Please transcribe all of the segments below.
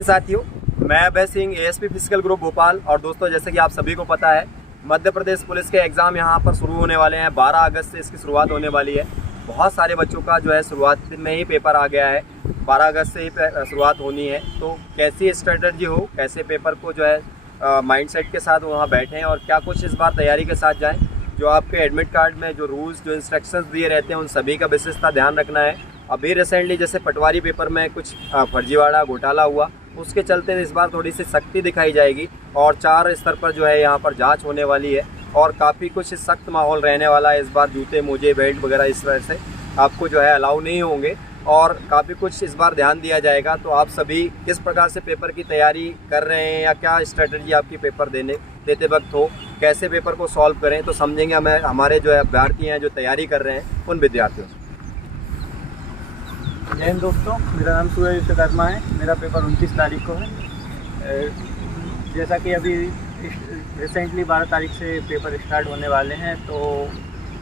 साथियों, मैं Abhay Singh, ASP physical group Bhopal. और दोस्तों, जैसे कि आप सभी को पता है, मध्य प्रदेश पुलिस के एग्ज़ाम यहाँ पर शुरू होने वाले हैं। 12 अगस्त से इसकी शुरुआत होने वाली है। बहुत सारे बच्चों का जो है शुरुआत में ही पेपर आ गया है। 12 अगस्त से ही शुरुआत होनी है। तो कैसी स्ट्रेटजी हो, कैसे पेपर को जो है माइंडसेट के साथ वहाँ बैठें और क्या कुछ इस बार तैयारी के साथ जाएँ। जो आपके एडमिट कार्ड में जो रूल्स, जो इंस्ट्रक्शंस दिए रहते हैं, उन सभी का विशेषता ध्यान रखना है। अभी रिसेंटली जैसे पटवारी पेपर में कुछ फर्जीवाड़ा घोटाला हुआ, उसके चलते इस बार थोड़ी सी सख्ती दिखाई जाएगी और 4 स्तर पर जो है यहाँ पर जांच होने वाली है और काफ़ी कुछ सख्त माहौल रहने वाला है। इस बार जूते, मोजे, बेल्ट वगैरह इस तरह से आपको जो है अलाउ नहीं होंगे और काफ़ी कुछ इस बार ध्यान दिया जाएगा। तो आप सभी किस प्रकार से पेपर की तैयारी कर रहे हैं या क्या स्ट्रेटजी आपकी पेपर देते वक्त हो, कैसे पेपर को सॉल्व करें, तो समझेंगे हमारे जो है अभ्यर्थी हैं जो तैयारी कर रहे हैं उन विद्यार्थियों से। जय हिंद दोस्तों, मेरा नाम सूर्य विश्वकर्मा है। मेरा पेपर 29 तारीख को है। जैसा कि अभी रिसेंटली 12 तारीख से पेपर स्टार्ट होने वाले हैं, तो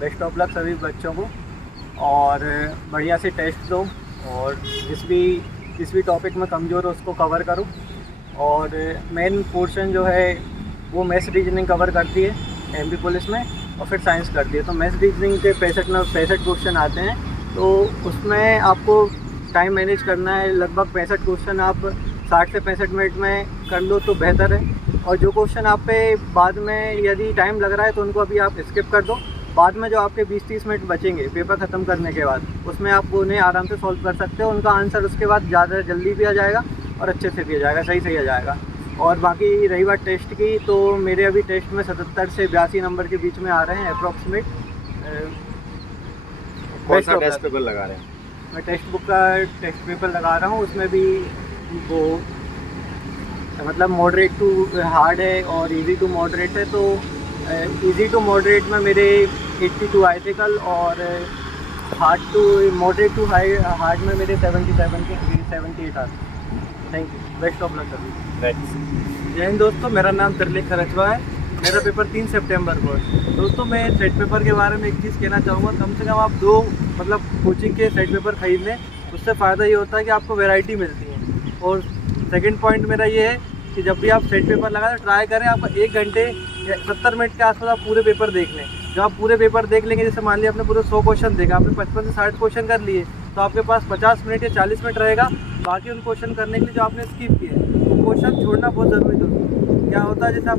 बेस्ट ऑफ लक सभी बच्चों को और बढ़िया से टेस्ट दो और जिस भी टॉपिक में कमज़ोर हो उसको कवर करो। और मेन पोर्शन जो है वो मैथ्स रीजनिंग कवर करती है एमपी पुलिस में और फिर साइंस करती है। तो मैथ्स रीजनिंग के 65 क्वेश्चन आते हैं, तो उसमें आपको टाइम मैनेज करना है। लगभग 65 क्वेश्चन आप 60 से 65 मिनट में कर लो तो बेहतर है। और जो क्वेश्चन आप पे बाद में यदि टाइम लग रहा है तो उनको अभी आप स्किप कर दो। बाद में जो आपके 20-30 मिनट बचेंगे पेपर ख़त्म करने के बाद, उसमें आप उन्हें आराम से सॉल्व कर सकते हो। उनका आंसर उसके बाद ज़्यादा जल्दी भी आ जाएगा और अच्छे से भी आ जाएगा, सही आ जाएगा। और बाकी रही बात टेस्ट की, तो मेरे अभी टेस्ट में 77 से 82 नंबर के बीच में आ रहे हैं अप्रॉक्सीमेट। कौन सा टेस्ट पेपर लगा रहे हैं? मैं टेक्स्ट बुक का टेस्ट पेपर लगा रहा हूँ। उसमें भी वो मतलब मॉडरेट टू हार्ड है और इजी टू मॉडरेट है। तो इजी टू मॉडरेट में मेरे 82 आए थे कल और hard to moderate to hard में मेरे 78 आते। Thank you, best of luck सभी। जय हिंद दोस्तों, मेरा नाम त्रिलेख खरचवा है। मेरा पेपर 3 सितंबर को है। दोस्तों, मैं सेट पेपर के बारे में एक चीज़ कहना चाहूँगा। कम से कम आप 2 कोचिंग के सेट पेपर ख़रीद लें। उससे फ़ायदा ये होता है कि आपको वैरायटी मिलती है। और सेकंड पॉइंट मेरा ये है कि जब भी आप सेट पेपर लगाएं तो ट्राई करें आपका 1 घंटे या 70 मिनट के आसपास आप पूरे पेपर देख लें। जब आप पूरे पेपर देख लेंगे, जैसे मान लिया आपने पूरे 100 क्वेश्चन देखा, आपने 55 से 60 क्वेश्चन कर लिए, तो आपके पास 50 मिनट या 40 मिनट रहेगा बाकी उन क्वेश्चन करने के लिए जो आपने स्किप किए हैं। वो क्वेश्चन छोड़ना बहुत ज़रूरी है। क्या होता है, जैसे आप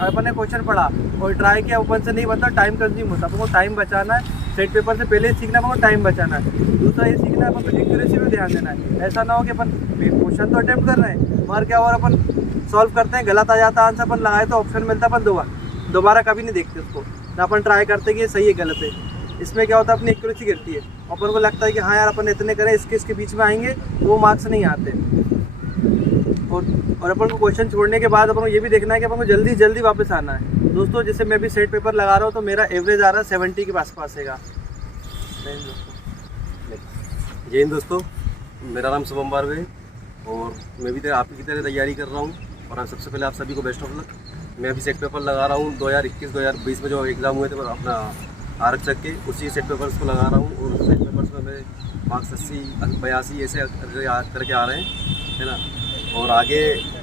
अपन ने क्वेश्चन पढ़ा और ट्राई किया, अपन से नहीं बनता, टाइम कंज्यूम होता है। अपन को टाइम बचाना है। सेट पेपर से पहले सीखना है, अपन को टाइम बचाना है। दूसरा ये सीखना है, अपन को एक्यूरेसी में ध्यान देना है। ऐसा ना हो कि अपन क्वेश्चन तो अटेम्प्ट कर रहे हैं, मगर क्या और अपन सॉल्व करते हैं, गलत आ जाता आंसर, अपन लगाए तो ऑप्शन मिलता है, अपन दोबारा कभी नहीं देखते उसको ना। अपन ट्राई करते कि ये सही है गलत है। इसमें क्या होता है, अपनी एक्यूरेसी गिरती है। अपन को लगता है कि हाँ यार अपन इतने करें, इसके बीच में आएंगे, वो मार्क्स नहीं आते। और अपन को क्वेश्चन छोड़ने के बाद अपन को ये भी देखना है कि अपन को जल्दी वापस आना है। दोस्तों, जैसे मैं भी सेट पेपर लगा रहा हूँ तो मेरा एवरेज आ रहा है 70 के आसपास है। जय हिंद दोस्तों, मेरा नाम शुभम बारवे और मैं भी आप की तरह तैयारी कर रहा हूँ। और सबसे पहले आप सभी को बेस्ट ऑफ लक। मैं अभी सेट पेपर लगा रहा हूँ 2021-2020 में जो एग्ज़ाम हुए थे अपना आरक्षक के, उसी सेट पेपर्स को लगा रहा हूँ। और सेट पेपर्स में मेरे मार्क्स 80-82 ऐसे करके आ रहे हैं, है ना। और आगे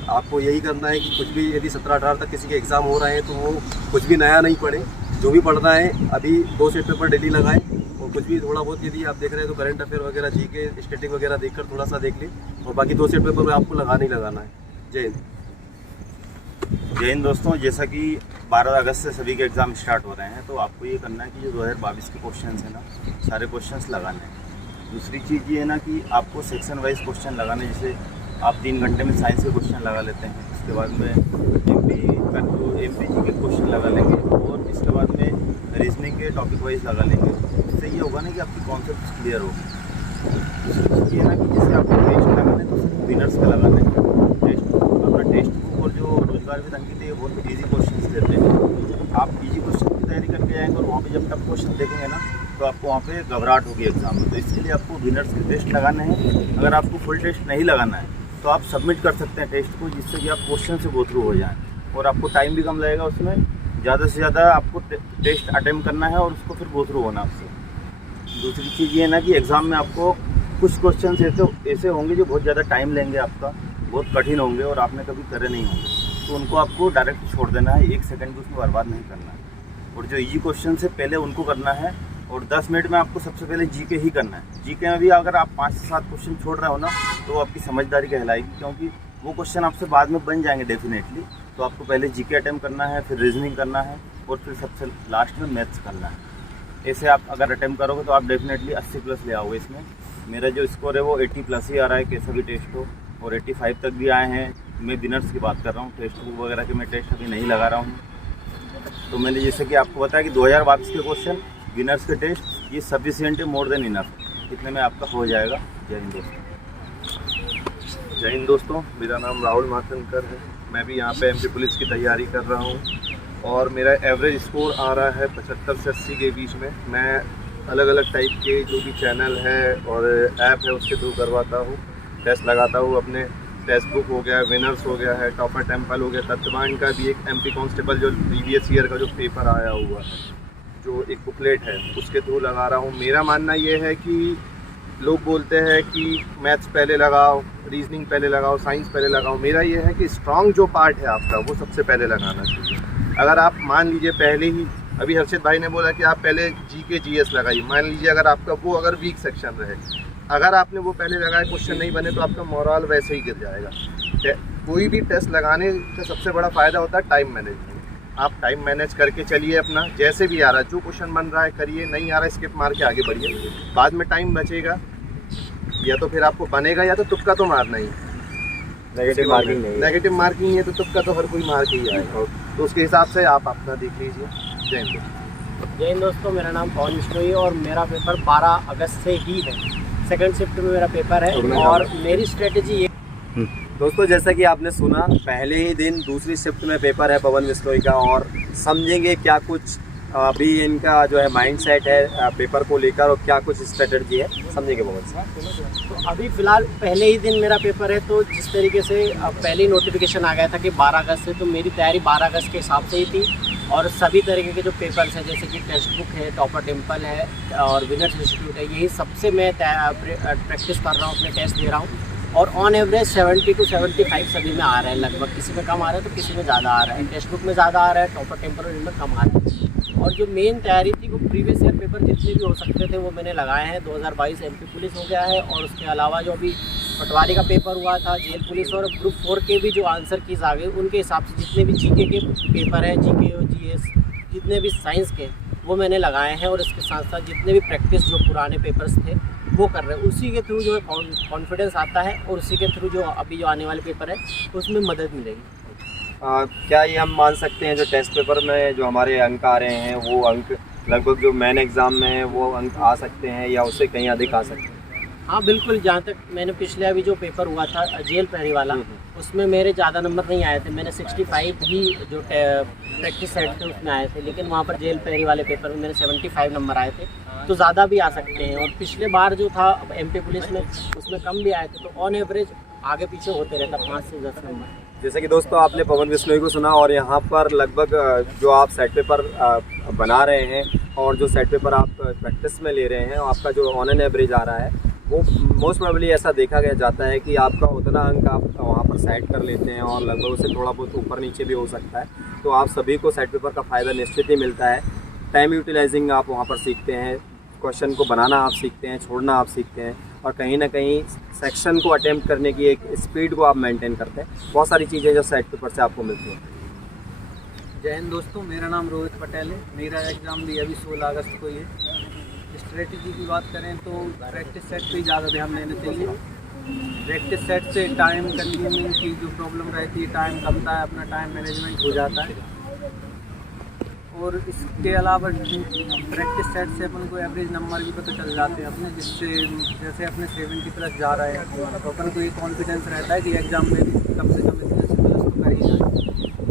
आपको यही करना है कि कुछ भी यदि 17-18 तक किसी के एग्ज़ाम हो रहे हैं तो वो कुछ भी नया नहीं पढ़े। जो भी पढ़ना है अभी 2 सेट पेपर डेली लगाएं और कुछ भी थोड़ा बहुत यदि आप देख रहे हैं तो करंट अफेयर वगैरह, जीके, स्टैटिक वगैरह देखकर थोड़ा सा देख लें। और बाकी 2 सेट पेपर में आपको लगाना है। जय हिंद। जय हिंद दोस्तों, जैसा कि 12 अगस्त से सभी के एग्ज़ाम स्टार्ट हो रहे हैं, तो आपको ये करना है कि जो 2022 के क्वेश्चन है ना, सारे क्वेश्चन लगाने हैं। दूसरी चीज़ ये है ना कि आपको सेक्शन वाइज क्वेश्चन लगाने, जैसे आप 3 घंटे में साइंस के क्वेश्चन लगा लेते हैं, उसके बाद में एमपी जी के क्वेश्चन लगा लेंगे और इसके बाद में रीजनिंग के टॉपिक वाइज लगा लेंगे। इससे ये होगा ना कि आपकी कॉन्सेप्ट क्लियर होगी। ये है ना कि जैसे आपको टेस्ट लगाने तो सिर्फ विनर्स का लगाना है। अपना टेस्ट बुक और जो रोजगार विद अंकित है बहुत ईजी क्वेश्चन देते हैं। आप ईजी क्वेश्चन की तैयारी करके आएंगे और वहाँ पे जब टफ क्वेश्चन देखेंगे ना तो आपको वहाँ पे घबराहट होगी एग्जाम में। तो इसके लिए आपको विनर्स के टेस्ट लगाने हैं। अगर आपको फुल टेस्ट नहीं लगाना है तो आप सबमिट कर सकते हैं टेस्ट को, जिससे कि आप क्वेश्चन से गो थ्रू हो जाएँ और आपको टाइम भी कम लगेगा। उसमें ज़्यादा से ज़्यादा आपको टेस्ट अटेम्प्ट करना है और उसको फिर गो थ्रू होना आपसे। दूसरी चीज़ ये है ना कि एग्ज़ाम में आपको कुछ क्वेश्चन ऐसे होंगे जो बहुत ज़्यादा टाइम लेंगे आपका, बहुत कठिन होंगे और आपने कभी करे नहीं होंगे, तो उनको आपको डायरेक्ट छोड़ देना है, 1 सेकंड भी उसमें बर्बाद नहीं करना है। और जो इजी क्वेश्चन से पहले उनको करना है, और 10 मिनट में आपको सबसे पहले जीके ही करना है। जीके में भी अगर आप 5 से 7 क्वेश्चन छोड़ रहे हो ना, तो आपकी समझदारी कहलाएगी, क्योंकि वो क्वेश्चन आपसे बाद में बन जाएंगे डेफिनेटली। तो आपको पहले जीके अटेम्प्ट करना है, फिर रीजनिंग करना है, और फिर सबसे लास्ट में मैथ्स करना है। ऐसे आप अगर अटेम्प्ट करोगे तो आप डेफिनेटली 80+ ले आओगे। इसमें मेरा जो स्कोर है वो 80+ ही आ रहा है, कैसा भी टेस्ट हो, और 85 तक भी आए हैं। मैं विनर्स की बात कर रहा हूँ, टेस्ट बुक वगैरह के मैं टेस्ट अभी नहीं लगा रहा हूँ। तो मैंने जैसे कि आपको बताया कि 2022 के क्वेश्चन, विनर्स के टेस्ट, ये सफिशिएंट है, मोर देन इनफ, इतने में आपका हो जाएगा। जय हिंद दोस्तों। जय हिंद दोस्तों, मेरा नाम राहुल मातनकर है। मैं भी यहाँ पे एमपी पुलिस की तैयारी कर रहा हूँ और मेरा एवरेज स्कोर आ रहा है 75 से 80 के बीच में। मैं अलग अलग टाइप के जो भी चैनल है और ऐप है उसके थ्रू करवाता हूँ, टेस्ट लगाता हूँ। अपने टेस्ट बुक हो गया, विनर्स हो गया है, टॉपर टेम्पल हो गया, तत्वान का भी एक एमपी कांस्टेबल जो प्रीवियस ईयर का जो पेपर आया हुआ है, जो एक बुकलेट है, उसके थ्रू लगा रहा हूँ। मेरा मानना ये है कि लोग बोलते हैं कि मैथ्स पहले लगाओ, रीजनिंग पहले लगाओ, साइंस पहले लगाओ। मेरा ये है कि स्ट्रॉन्ग जो पार्ट है आपका वो सबसे पहले लगाना चाहिए। अगर आप मान लीजिए पहले ही, अभी हर्षित भाई ने बोला कि आप पहले जीके जीएस लगाइए, मान लीजिए अगर आपका वो अगर वीक सेक्शन रहे, अगर आपने वो पहले लगाए, क्वेश्चन नहीं बने, तो आपका मोरल वैसे ही गिर जाएगा। कोई भी टेस्ट लगाने का सबसे बड़ा फ़ायदा होता है टाइम मैनेजमेंट। आप टाइम मैनेज करके चलिए, अपना जैसे भी आ रहा है, जो क्वेश्चन बन रहा है करिए, नहीं आ रहा है स्किप मार के आगे बढ़िए। बाद में टाइम बचेगा, या तो फिर आपको बनेगा या तो तुक्का तो मारना ही। नेगेटिव मार्किंग नहीं है। नेगेटिव मार्किंग है तो तुक्का तो हर कोई मार के ही आएगा, तो उसके हिसाब से आप अपना देख लीजिए। जय हिंद। जय हिंद दोस्तों, मेरा नाम पवन बिश्नोई है और मेरा पेपर 12 अगस्त से ही है। सेकंड शिफ्ट में मेरा पेपर है और मेरी स्ट्रेटेजी ये। दोस्तों जैसा कि आपने सुना, पहले ही दिन दूसरी शिफ्ट में पेपर है पवन बिश्नोई का, और समझेंगे क्या कुछ अभी इनका जो है माइंडसेट है पेपर को लेकर और क्या कुछ स्ट्रेटजी है, समझेंगे पवन से। तो अभी फ़िलहाल पहले ही दिन मेरा पेपर है, तो जिस तरीके से पहले ही नोटिफिकेशन आ गया था कि 12 अगस्त से, तो मेरी तैयारी 12 अगस्त के हिसाब से ही थी। और सभी तरीके के जो पेपर्स हैं, जैसे कि टेक्स्ट बुक है, टॉपर टेम्पल है और विनर्स इंस्टीट्यूट है, यही सबसे मैं प्रैक्टिस कर रहा हूँ, अपने टेस्ट दे रहा हूँ। और ऑन एवरेज 70 to 75 सभी में आ रहा है लगभग, किसी में कम आ रहा है तो किसी में ज़्यादा आ रहा है। टेक्स्ट बुक में ज़्यादा आ रहा है, टॉपर टेम्पल में कम आ रहा है। और जो मेन तैयारी थी वो प्रीवियस ईयर पेपर जितने भी हो सकते थे वो मैंने लगाए हैं। 2022 एमपी पुलिस हो गया है, और उसके अलावा जो अभी पटवारी का पेपर हुआ था, जेल पुलिस, और ग्रुप 4 के भी जो आंसर कीज आ गए, उनके हिसाब से जितने भी जीके के पेपर हैं, जीके और जीएस, जितने भी साइंस के, वो मैंने लगाए हैं। और इसके साथ साथ जितने भी प्रैक्टिस जो पुराने पेपर्स थे वो कर रहे हैं, उसी के थ्रू जो है कॉन्फिडेंस आता है, और उसी के थ्रू जो अभी जो आने वाले पेपर है उसमें मदद मिलेगी। क्या ये हम मान सकते हैं जो टेस्ट पेपर में जो हमारे अंक आ रहे हैं, वो अंक लगभग जो मेन एग्ज़ाम में है वो अंक आ सकते हैं या उससे कहीं अधिक आ सकते हैं? हाँ बिल्कुल, जहाँ तक मैंने पिछले अभी जो पेपर हुआ था जेल प्रहरी वाला, उसमें मेरे ज़्यादा नंबर नहीं आए थे। मैंने 65 ही जो प्रैक्टिस सेट थे उसमें आए थे, लेकिन वहाँ पर जेल प्रहरी वाले पेपर में मेरे 75 नंबर आए थे, तो ज़्यादा भी आ सकते हैं। और पिछले बार जो था एमपी पुलिस में, उसमें कम भी आए थे, तो ऑन एवरेज आगे पीछे होते रहता 5 से 10 नंबर। जैसे कि दोस्तों आपने पवन बिश्नोई को सुना, और यहाँ पर लगभग जो आप सेट पेपर बना रहे हैं और जो सेट पेपर आप प्रैक्टिस में ले रहे हैं, आपका जो ऑन एन एवरेज आ रहा है, वो मोस्ट प्रोबेबली ऐसा देखा गया जाता है कि आपका उतना अंक आप वहाँ पर सेट कर लेते हैं, और लगभग उससे थोड़ा बहुत ऊपर नीचे भी हो सकता है। तो आप सभी को सेट पेपर का फ़ायदा निश्चित ही मिलता है। टाइम यूटिलाइजिंग आप वहाँ पर सीखते हैं, क्वेश्चन को बनाना आप सीखते हैं, छोड़ना आप सीखते हैं, और कहीं ना कहीं सेक्शन को अटेम्प्ट करने की एक स्पीड को आप मेंटेन करते हैं। बहुत सारी चीज़ें जो सेट पेपर से आपको मिलती हैं। जय हिंद दोस्तों, मेरा नाम रोहित पटेल है। मेरा एग्ज़ाम भी अभी 16 अगस्त को ही है। स्ट्रेटजी की बात करें तो प्रैक्टिस सेट पे ही ज़्यादा ध्यान देना चाहिए। प्रैक्टिस सेट से टाइम कंज्यूमिंग की जो प्रॉब्लम रहती है, टाइम कमता है, अपना टाइम मैनेजमेंट हो जाता है। और इसके अलावा प्रैक्टिस सेट से अपन को एवरेज नंबर भी पता चल जाते हैं अपने, जिससे जैसे अपने 70+ जा रहे हैं तो अपन को ये कॉन्फिडेंस रहता है कि एग्ज़ाम में कम से कम इतने से प्लस तो कर ही जाए।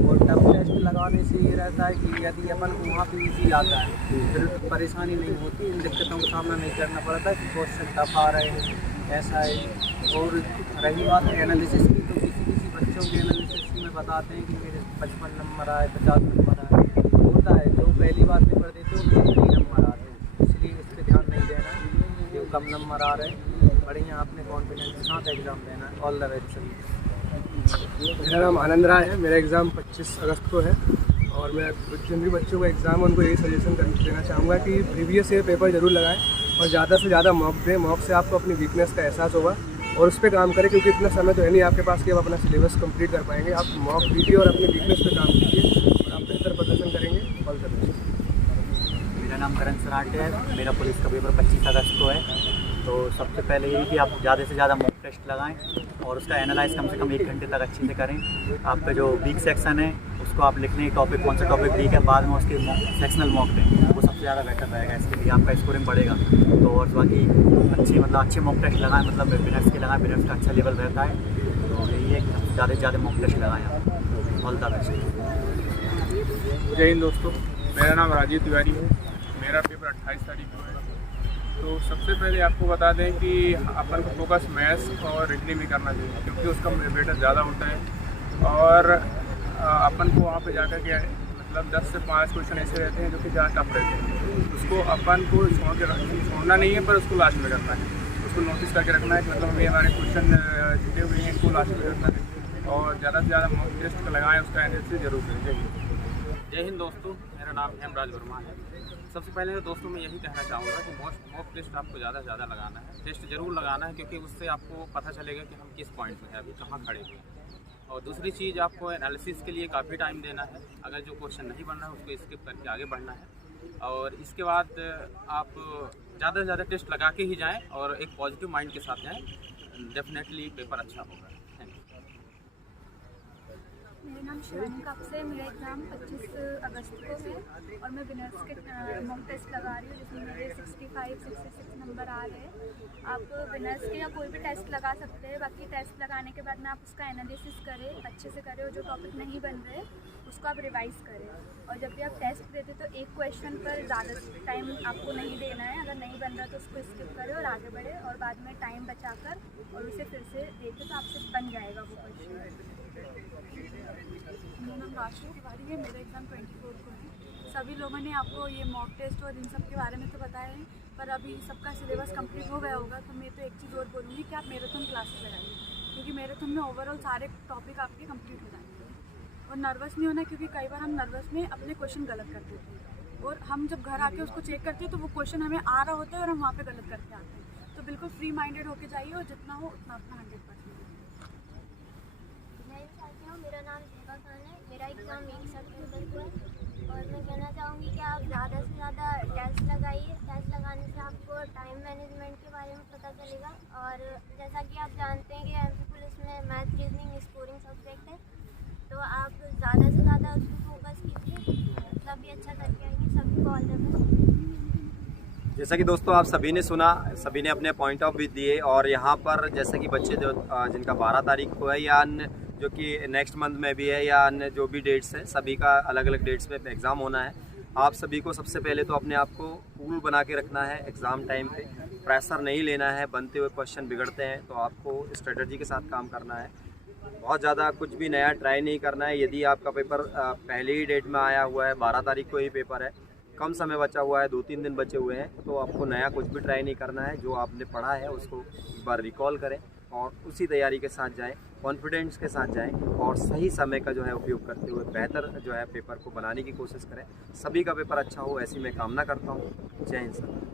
और टफ टेस्ट लगाने से ये रहता है कि यदि अपन को वहाँ पे ईजी आता है फिर परेशानी नहीं होती, इन दिक्कतों का सामना नहीं करना पड़ता कि क्वेश्चन टफ आ रहे हैं, ऐसा है। और रही बात एनालिसिस की, तो किसी बच्चों के एनालिसिस में बताते हैं कि मेरे 55 नंबर आए, 50 नंबर आए, होता है जो पहली बार पेपर देते हो उनके 3 नंबर आते हैं, इसलिए इस पर ध्यान नहीं देना कि कम नंबर आ रहे हैं। बढ़िया अपने कॉन्फिडेंस के साथ एग्ज़ाम देना है। ऑल द बेस्ट सभी। मेरा नाम आनंद राय है। मेरा एग्ज़ाम 25 अगस्त को है और मैं जिन भी बच्चों को एग्ज़ाम उनको यही सजेशन देना चाहूँगा कि प्रीवियस ईयर पेपर ज़रूर लगाएं और ज़्यादा से ज़्यादा मॉक दें। मॉक से आपको अपनी वीकनेस का एहसास होगा और उस पर काम करें, क्योंकि इतना समय तो है नहीं आपके पास कि आप अपना सिलेबस कंप्लीट कर पाएंगे। आप मॉक दीजिए और अपनी वीकनेस पे काम कीजिए और आप बेहतर प्रदर्शन करेंगे। All the best. मेरा नाम करण सराटे है। मेरा पुलिस का पेपर 25 अगस्त को है। तो सबसे पहले यही कि आप ज़्यादा से ज़्यादा मॉक टेस्ट लगाएं और उसका एनालाइज कम से कम 1 घंटे तक अच्छे से करें। आपका जो वीक सेक्शन है उसको आप लिखने टॉपिक कौन सा टॉपिक वीक है, बाद में उसके सेक्शनल मॉक दें, वो सबसे ज़्यादा बेटर रहेगा। इसके लिए आपका स्कोरिंग बढ़ेगा। तो और बाकी अच्छे मॉक टेस्ट लगाएं, मतलब बिनर्स के लगाएं, बिनर्स का अच्छा लेवल रहता है। तो यही है कि ज़्यादा से ज़्यादा मॉक टेस्ट लगाएं आप। All the best. जय हिंद दोस्तों, मेरा नाम राजीव तिवारी है। मेरा पेपर 28 तारीख को है। तो सबसे पहले आपको बता दें कि अपन को फोकस मैथ्स और रीजनिंग भी करना चाहिए, क्योंकि उसका वेटेज ज़्यादा होता है और अपन को वहाँ पे जाकर के मतलब 10 से 5 क्वेश्चन ऐसे रहते हैं जो कि ज़्यादा टफ रहते हैं। उसको अपन को छोड़ना नहीं है, पर उसको लास्ट में करना है। उसको नोटिस करके रखना है कि मतलब अभी हमारे क्वेश्चन छूटे हुए हैं, इनको लास्ट में रखना है और ज़्यादा से ज़्यादा मॉक टेस्ट लगाएँ, उसका एनालिसिस जरूर करें। जय हिंद दोस्तों, मेरा नाम हेमराज वर्मा है। सबसे पहले तो दोस्तों मैं यही कहना चाहूँगा कि मॉक टेस्ट आपको ज़्यादा से ज़्यादा लगाना है। टेस्ट जरूर लगाना है, क्योंकि उससे आपको पता चलेगा कि हम किस पॉइंट पे हैं, अभी कहाँ खड़े हुए हैं। और दूसरी चीज़, आपको एनालिसिस के लिए काफ़ी टाइम देना है। अगर जो क्वेश्चन नहीं बन रहा है उसको स्किप करके आगे बढ़ना है। और इसके बाद आप ज़्यादा से ज़्यादा टेस्ट लगा के ही जाएँ और एक पॉजिटिव माइंड के साथ जाएँ। डेफिनेटली पेपर अच्छा होगा। मेरा नाम शिवानी कापसे है। मेरा एग्ज़ाम 25 अगस्त को है और मैं विनर्स के मॉक टेस्ट लगा रही हूँ, जिसमें मेरे 65-66 नंबर आ रहे हैं। आप विनर्स के या कोई भी टेस्ट लगा सकते हैं। बाकी टेस्ट लगाने के बाद में आप उसका एनालिसिस करें, अच्छे से करें और जो टॉपिक नहीं बन रहे उसको आप रिवाइज़ करें। और जब भी आप टेस्ट देते तो एक क्वेश्चन पर ज़्यादा टाइम आपको नहीं देना है। अगर नहीं बन रहा तो उसको स्किप करें और आगे बढ़े और बाद में टाइम बचाकर और उसे फिर से देखें तो आपसे बन जाएगा वो क्वेश्चन। मेरा नाम राशि तिवारी है। मेरा एग्ज़ाम 24 को है। सभी लोगों ने आपको ये मॉक टेस्ट और इन सब के बारे में तो बताया है, पर अभी सबका सिलेबस कंप्लीट हो गया होगा। तो मैं तो एक चीज़ और बोलूँगी कि आप मैराथन क्लासेस लगाइए, क्योंकि मैराथन में ओवरऑल सारे टॉपिक आपके कंप्लीट हो जाएंगे। और नर्वस नहीं होना, क्योंकि कई बार हम नर्वस में अपने क्वेश्चन गलत कर देते हैं और हम जब घर आके उसको चेक करते हैं तो वो क्वेश्चन हमें आ रहा होता है और हम वहाँ पे गलत करके आते हैं। तो बिल्कुल फ्री माइंडेड होके जाइए और जितना हो उतना अपना 100%। मेरा नाम जेबा खान है। मेरा एग्ज़ाम 1 सितंबर को है और मैं कहना चाहूँगी कि आप ज़्यादा से ज़्यादा टेस्ट लगाइए। टेस्ट लगाने से आपको टाइम मैनेजमेंट के बारे में पता चलेगा। और जैसा कि आप जानते हैं कि एमपी पुलिस में मैथ रीजनिंग स्कोरिंग सब्जेक्ट है, तो आप ज़्यादा से ज़्यादा उस पर फोकस कीजिए, सभी अच्छा करके आएंगे। सभी को ऑल द बेस्ट। जैसा कि दोस्तों आप सभी ने सुना, सभी ने अपने पॉइंट ऑफ व्यू दिए और यहाँ पर जैसे कि बच्चे जो जिनका 12 तारीख को है या अन्य जो कि नेक्स्ट मंथ में भी है या अन्य जो भी डेट्स हैं, सभी का अलग अलग डेट्स पे एग्ज़ाम होना है। आप सभी को सबसे पहले तो अपने आप को कूल बना के रखना है। एग्ज़ाम टाइम पे प्रेशर नहीं लेना है। बनते हुए क्वेश्चन बिगड़ते हैं तो आपको स्ट्रेटजी के साथ काम करना है। बहुत ज़्यादा कुछ भी नया ट्राई नहीं करना है। यदि आपका पेपर पहले ही डेट में आया हुआ है, 12 तारीख को ही पेपर है, कम समय बचा हुआ है, 2-3 दिन बचे हुए हैं, तो आपको नया कुछ भी ट्राई नहीं करना है। जो आपने पढ़ा है उसको एक बार रिकॉल करें और उसी तैयारी के साथ जाएं, कॉन्फिडेंस के साथ जाएं और सही समय का जो है उपयोग करते हुए बेहतर जो है पेपर को बनाने की कोशिश करें। सभी का पेपर अच्छा हो ऐसी मैं कामना करता हूँ। जय हिंद सर।